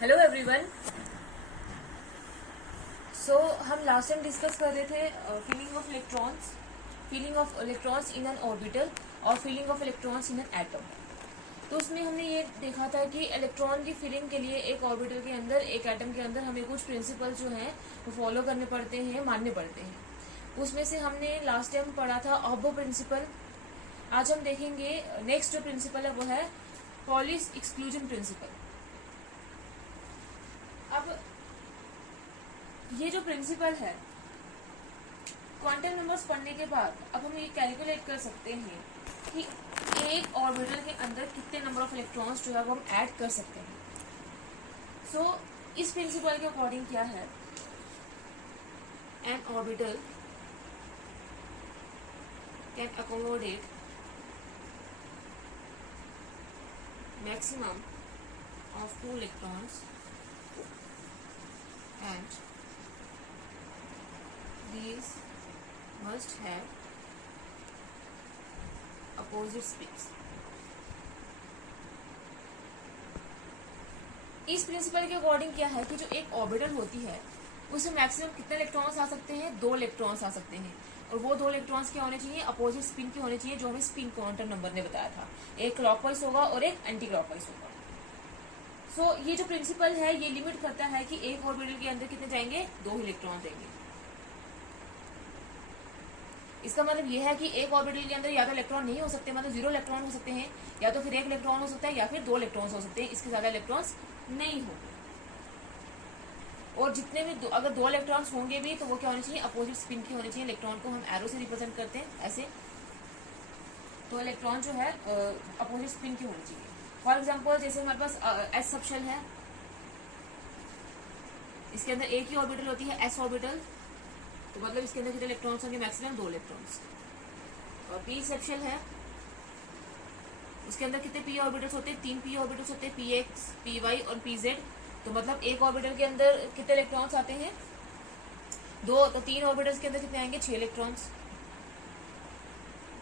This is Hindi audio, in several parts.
Hello everyone. हम लास्ट टाइम डिस्कस कर रहे थे filling of electrons in an orbital और filling of electrons in an atom. तो उसमें हमने ये देखा था कि इलेक्ट्रॉन की फीलिंग के लिए एक ऑर्बिटल के अंदर, एक एटम के अंदर हमें कुछ प्रिंसिपल जो हैं वो फॉलो करने पड़ते हैं, मानने पड़ते हैं। उसमें से हमने लास्ट टाइम पढ़ा था ऑब्बो प्रिंसिपल। आज हम देखेंगे नेक्स्ट जो प्रिंसिपल है वो है पॉलिस एक्सक्लूजन प्रिंसिपल। अब ये जो प्रिंसिपल है, क्वांटम नंबर्स पढ़ने के बाद अब हम ये कैलकुलेट कर सकते हैं कि एक ऑर्बिटल के अंदर कितने नंबर ऑफ इलेक्ट्रॉन्स जो है वो हम ऐड कर सकते हैं। इस प्रिंसिपल के अकॉर्डिंग क्या है, N orbital can accommodate maximum of 2 electrons and these must have opposite spins। इस प्रिंसिपल के अकॉर्डिंग क्या है कि जो एक ऑर्बिटल होती है उसमें मैक्सिमम कितने इलेक्ट्रॉन्स आ सकते हैं, 2 इलेक्ट्रॉन्स आ सकते हैं। और वो 2 इलेक्ट्रॉन्स क्या होने चाहिए, अपोजिट स्पिन के होने चाहिए, जो हमें स्पिन क्वांटम नंबर ने बताया था। एक क्लॉकवाइज होगा और एक एंटी क्लॉकवाइज होगा। ये जो प्रिंसिपल है ये लिमिट करता है कि एक ऑर्बिटल के अंदर कितने जाएंगे, 2 इलेक्ट्रॉन देंगे। इसका मतलब ये है कि एक ऑर्बिटल के अंदर या तो इलेक्ट्रॉन नहीं हो सकते, मतलब 0 इलेक्ट्रॉन हो सकते हैं, या तो फिर 1 इलेक्ट्रॉन हो सकता है, या फिर 2 इलेक्ट्रॉन्स हो सकते हैं। इसके ज्यादा इलेक्ट्रॉन्स नहीं होंगे। और जितने भी अगर 2 इलेक्ट्रॉन्स होंगे भी तो वो क्या होने चाहिए, अपोजिट स्पिन की होने चाहिए। इलेक्ट्रॉन को हम एरो से रिप्रेजेंट करते हैं ऐसे, तो इलेक्ट्रॉन जो है अपोजिट स्पिन की होनी चाहिए। फॉर एग्जाम्पल जैसे हमारे पास एस सब शेल है, इसके अंदर एक ही ऑर्बिटल होती है, एस ऑर्बिटल, तो मतलब इसके अंदर कितने इलेक्ट्रॉन्स होंगे, मैक्सिमम 2 इलेक्ट्रॉन्स। और पी सब शेल है, उसके अंदर कितने पी ऑर्बिटल्स होते हैं, 3 पी ऑर्बिटल्स होते हैं, पी एक्स, पी वाई और पी जेड। तो मतलब एक ऑर्बिटल के अंदर कितने इलेक्ट्रॉन्स आते हैं, 2, तो 3 ऑर्बिटल्स के अंदर कितने आएंगे, 6 इलेक्ट्रॉन्स।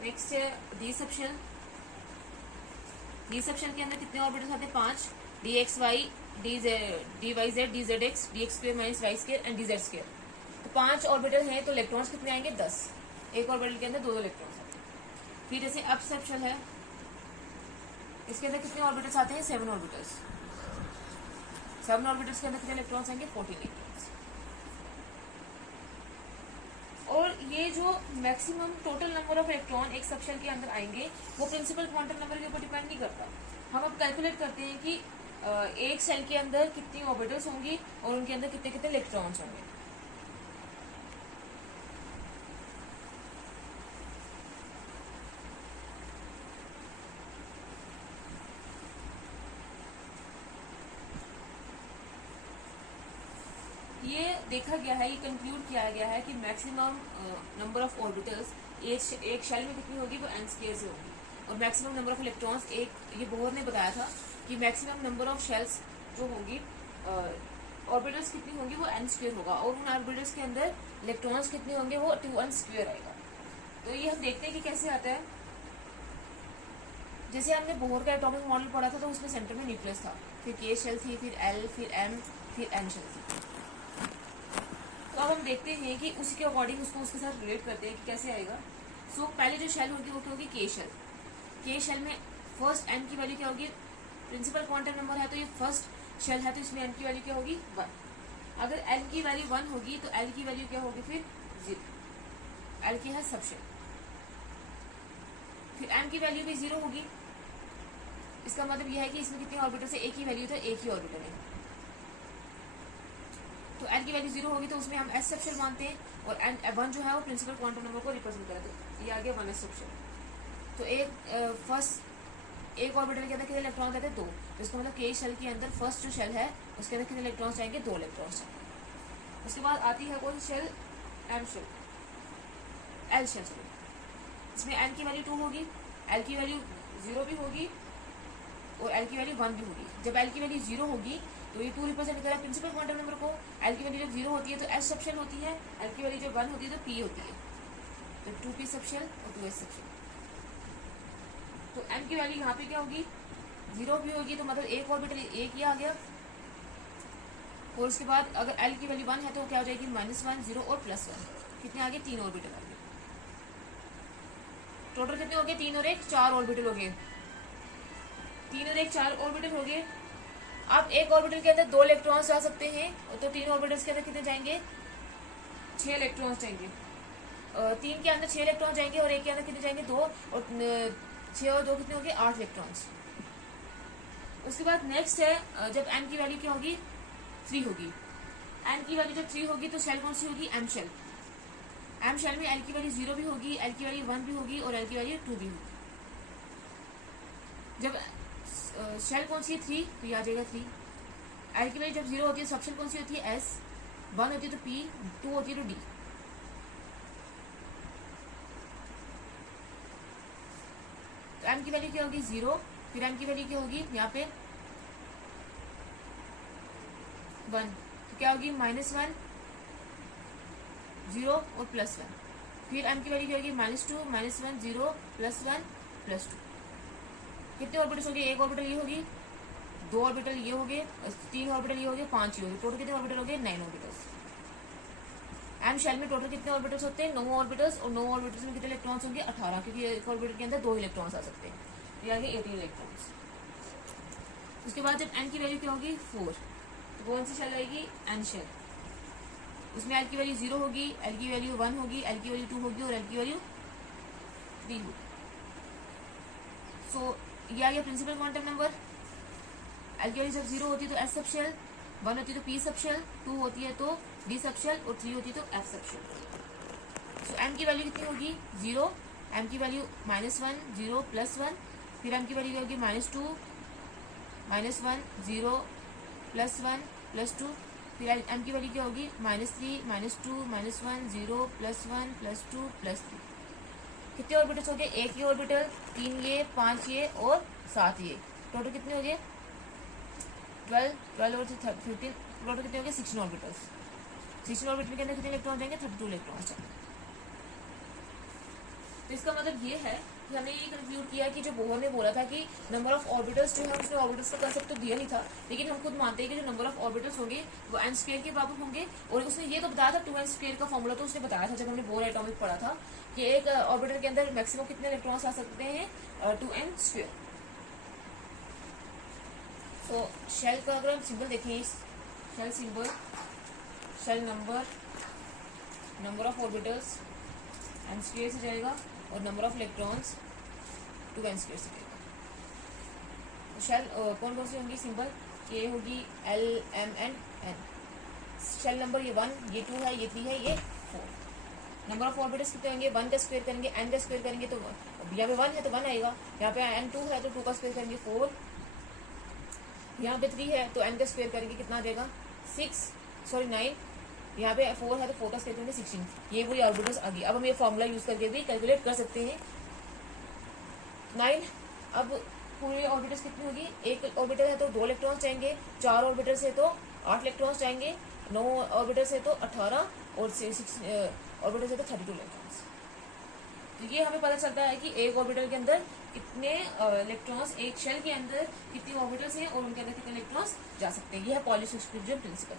नेक्स्ट है D subshell. D subshell के अंदर कितने ऑर्बिटल्स आते हैं, 5, D X Y, D Y Z, D Z X, D X square minus Y square and D Z square. तो 5 ऑर्बिटल हैं, तो इलेक्ट्रॉन्स कितने आएंगे, 10। एक ऑर्बिटल के अंदर 2 इलेक्ट्रॉन्स आते हैं। फिर जैसे अप सब शेल है, इसके अंदर कितने ऑर्बिटल्स आते हैं, 7 ऑर्बिटल्स। 7 ऑर्बिटल्स के अंदर कितने इलेक्ट्रॉन्स आएंगे, 14 इलेक्ट्रॉन्स। और ये जो maximum total number of electron एक सब शेल के अंदर आएंगे वो प्रिंसिपल क्वांटम नंबर के ऊपर डिपेंड नहीं करता। हम अब कैलकुलेट करते हैं कि एक सेल के अंदर कितनी ऑर्बिटल्स होंगी और उनके अंदर कितने कितने इलेक्ट्रॉन्स होंगे। ये देखा गया है, ये कंक्लूड किया गया है कि मैक्सिमम नंबर ऑफ ऑर्बिटल्स एक शेल में कितनी होगी, वो n स्क्वायर से होगी। और मैक्सिमम नंबर ऑफ इलेक्ट्रॉन्स, एक ये बोहर ने बताया था कि मैक्सिमम नंबर ऑफ शेल्स जो होंगी, ऑर्बिटल्स कितनी होंगी, वो n स्क्वायर होगा। और उन ऑर्बिटल्स के अंदर इलेक्ट्रॉन्स कितने होंगे, वो 2n स्क्वायर आएगा। तो ये हम देखते हैं कि कैसे आता है। जैसे हमने बोहर का एटॉमिक मॉडल पढ़ा था, तो उसमें सेंटर में न्यूक्लियस था, फिर k शेल थी, फिर l, फिर m, फिर n शेल थी। तो अब हम देखते हैं कि उसी के अकॉर्डिंग उसको उसके साथ रिलेट करते हैं कि कैसे आएगा। पहले जो शेल होगी वो क्या होगी, के शेल। के शेल में फर्स्ट n की वैल्यू क्या होगी, प्रिंसिपल क्वांटम नंबर है तो ये फर्स्ट शेल है, तो इसमें n की वैल्यू क्या होगी, 1। अगर l की वैल्यू 1 होगी तो l की वैल्यू क्या होगी, फिर 0। l की है सब शेल। फिर m की वैल्यू भी 0 होगी। इसका मतलब यह है कि इसमें कितने ऑर्बिटल से एक ही वैल्यू था, एक ही ऑर्बिटल है। तो n की वैल्यू 0 होगी तो उसमें हम s सब शेल मानते हैं, और n1 जो है वो प्रिंसिपल क्वांटम नंबर को रिप्रेजेंट करते हैं। ये आ गया 1s सब शेल। तो एक ऑर्बिटल के अंदर कितने इलेक्ट्रॉन रहते हैं, 2। तो इसका मतलब के शेल के अंदर फर्स्ट जो शेल है उसके अंदर कितने इलेक्ट्रॉन्स जाएंगे, 2 इलेक्ट्रॉन्स जाएंगे। उसके बाद आती है कौन सी shell, M shell, L shell. इसमें n की वैल्यू 2 होगी, l की वैल्यू 0 भी होगी और l की वैल्यू 1 भी होगी। जब l की वैल्यू 0 होगी तो ये 2 रिप्रेजेंट करेगा प्रिंसिपल क्वांटम नंबर को। l की वैल्यू जब 0 होती है तो s सब शेल होती है, l की वैल्यू जब 1 होती है तो p होती है, तो 2p सब शेल और 2s सब शेल। तो m की वैल्यू यहाँ पे क्या होगी, 0 भी होगी, तो मतलब एक ऑर्बिटल एक ही आ गया। और उसके बाद अगर एल की वैल्यू 1 है तो क्या हो जाएगी -1 0 और +1, कितने आगे 3 ऑर्बिटल आगे। टोटल कितने हो गए 3 और 1 4 ऑर्बिटल हो गए, 3 और 1 4 ऑर्बिटल हो गए। अब एक ऑर्बिटल के अंदर 2 इलेक्ट्रॉन्स जा सकते हैं, तो 3 ऑर्बिटल्स के अंदर कितने जाएंगे 6 इलेक्ट्रॉन्स जाएंगे। 3 के अंदर 6 इलेक्ट्रॉन जाएंगे और एक के अंदर कितने जाएंगे 2, और 6 और 2 कितने होंगे 8 इलेक्ट्रॉन्स। उसके बाद नेक्स्ट है जब एन की वैल्यू क्या होगी 3 होगी, एन की वैल्यू जब 3 होगी तो शेल कौन सी होगी एम शेल। एम शेल में एल की वैल्यू 0 भी होगी, एल की वैल्यू 1 भी होगी और एल की वैल्यू 2 भी होगी। जब शेल कौन सी है 3 तो ये आ जाएगा 3। एल की वैल्यू जब 0 होती है सब शेल कौन सी होती है एस, 1 होती है तो पी, 2 होती है तो डी। तो एम की वैल्यू क्या होगी 0, फिर एम की वैल्यू क्या होगी यहाँ पे 1, तो क्या होगी -1 0 और +1। फिर एम की वैल्यू क्या होगी -2 -1 0 +1 +2। कितने ऑर्बिटल्स हो गए, एक ऑर्बिटल ये होगी, 2 ऑर्बिटल ये हो गए, 3 ऑर्बिटल ये हो गए, 5 ये हो गए, टोटल कितने ऑर्बिटल हो गए 9 ऑर्बिटल्स। एम शेल में टोटल कितने ऑर्बिटल्स होते हैं 9 ऑर्बिटल्स, और 9 ऑर्बिटल्स में कितने इलेक्ट्रॉन्स होंगे 18, क्योंकि एक ऑर्बिटल के अंदर 2 इलेक्ट्रॉन्स आ सकते हैं, ये आगे 18 इलेक्ट्रॉन्स। उसके बाद जब एन की वैल्यू क्या होगी 4, तो कौन सी शेल आएगी एन शेल। उसमें एल की वैल्यू 0 होगी, एल की वैल्यू 1 होगी, एल की वैल्यू 2 होगी और एल की वैल्यू 3 होगी। सो ये आ गया प्रिंसिपल क्वांटम नंबर। एल की वैल्यू जब 0 होती है तो एस सब शेल, 1 होती है तो पी सब शेल, 2 होती है तो डी सब शेल और 3 होती है तो एफ सब शेल। सो एम की वैल्यू कितनी होगी 0, एम की वैल्यू -1 0 +1, फिर एम की वैल्यू क्या होगी -2 -1 0 +1 +2, फिर एम की वैल्यू क्या होगी -3 -2 -1 0 +1 +2 +3। कितने ऑर्बिटल्स हो गए, एक ही ऑर्बिटल, 3 ये 5 ये और 7 ये, टोटल कितने हो गए 12 और 15, टोटल कितने हो गए 16 ऑर्बिटल्स। 16 ऑर्बिटल के अंदर कितने इलेक्ट्रॉन जाएंगे 32 इलेक्ट्रॉन जाएंगे। तो इसका मतलब ये है कि हमने ये कंक्लूड किया कि जो बोहर ने बोला था कि नंबर ऑफ ऑर्बिटल्स जो है उसने ऑर्बिटल्स का कंसेप्ट तो दिया नहीं था, लेकिन हम खुद मानते हैं कि जो नंबर ऑफ ऑर्बिटल्स होंगे वो n स्क्वायर के बराबर होंगे। और उसने ये तो बताया था 2n स्क्वायर का फॉर्मूला, तो उसने बताया था जब हमने बोर एटॉमिक पढ़ा था कि एक ऑर्बिटल के अंदर मैक्सिमम कितने इलेक्ट्रॉन्स आ सकते हैं 2n स्क्वायर। तो शेल का अगर हम सिंबल देखें, shell symbol, shell number of orbitals n square से जाएगा और number of electrons 2n square से जाएगा। तो शेल कौन कौन सी होंगी सिंबल, ये होगी L M and N। Shell number ये 1, ये 2 है, ये 3 है, ये 4। नंबर ऑफ ऑर्बिटल्स कितने होंगे 1 का स्क्वायर करेंगे, n का स्क्वायर करेंगे तो यहाँ पे 1 है तो 1 आएगा, यहाँ पे n2 है तो 2 का स्क्वायर करेंगे 4, यहाँ पे 3 है तो n का स्क्वायर करेंगे कितना आ जाएगा 9, यहाँ पे 4 है तो 4 का स्क्वायर करेंगे 16। ये पूरी ऑर्बिटल्स आ गई। अब हम ये फॉर्मूला यूज करके भी कैलकुलेट कर सकते हैं 9। अब पूरे ऑर्बिटल्स कितनी होगी, एक ऑर्बिटल है तो 2 इलेक्ट्रॉन्स जाएंगे, 4 ऑर्बिटल्स है तो 8 इलेक्ट्रॉन्स जाएंगे, 9 ऑर्बिटल्स है तो 18 और 6 ऑर्बिटल्स है तो 32 इलेक्ट्रॉन्स। तो ये हमें पता चलता है कि एक ऑर्बिटल के अंदर कितने इलेक्ट्रॉन्स, एक शेल के अंदर कितनी ऑर्बिटल्स हैं और उनके अंदर कितने इलेक्ट्रॉन्स जा सकते हैं। ये है पॉली सब्सक्रिप्शन प्रिंसिपल।